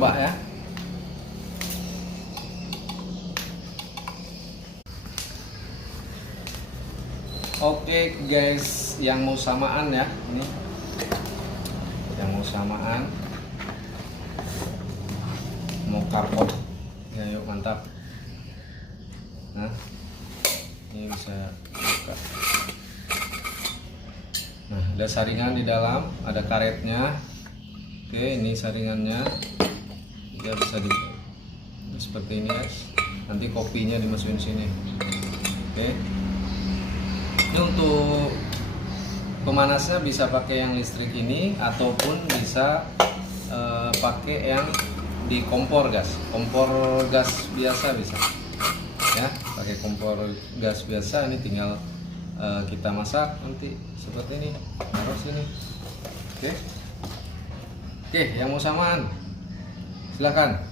coba ya. Oke guys, yang mau samaan ya, ini yang mau samaan, mau karpot ya, yuk mantap. Nah, ini bisa buka. Nah, ada saringan di dalam, ada karetnya. Oke, ini saringannya, dia bisa di seperti ini guys. Nanti kopinya dimasukin sini. Oke. Ini untuk pemanasnya bisa pakai yang listrik ini ataupun bisa pakai yang di kompor gas biasa bisa ya. Pakai kompor gas biasa, ini tinggal kita masak nanti seperti ini, taruh sini. Oke, yang mau samaan silakan.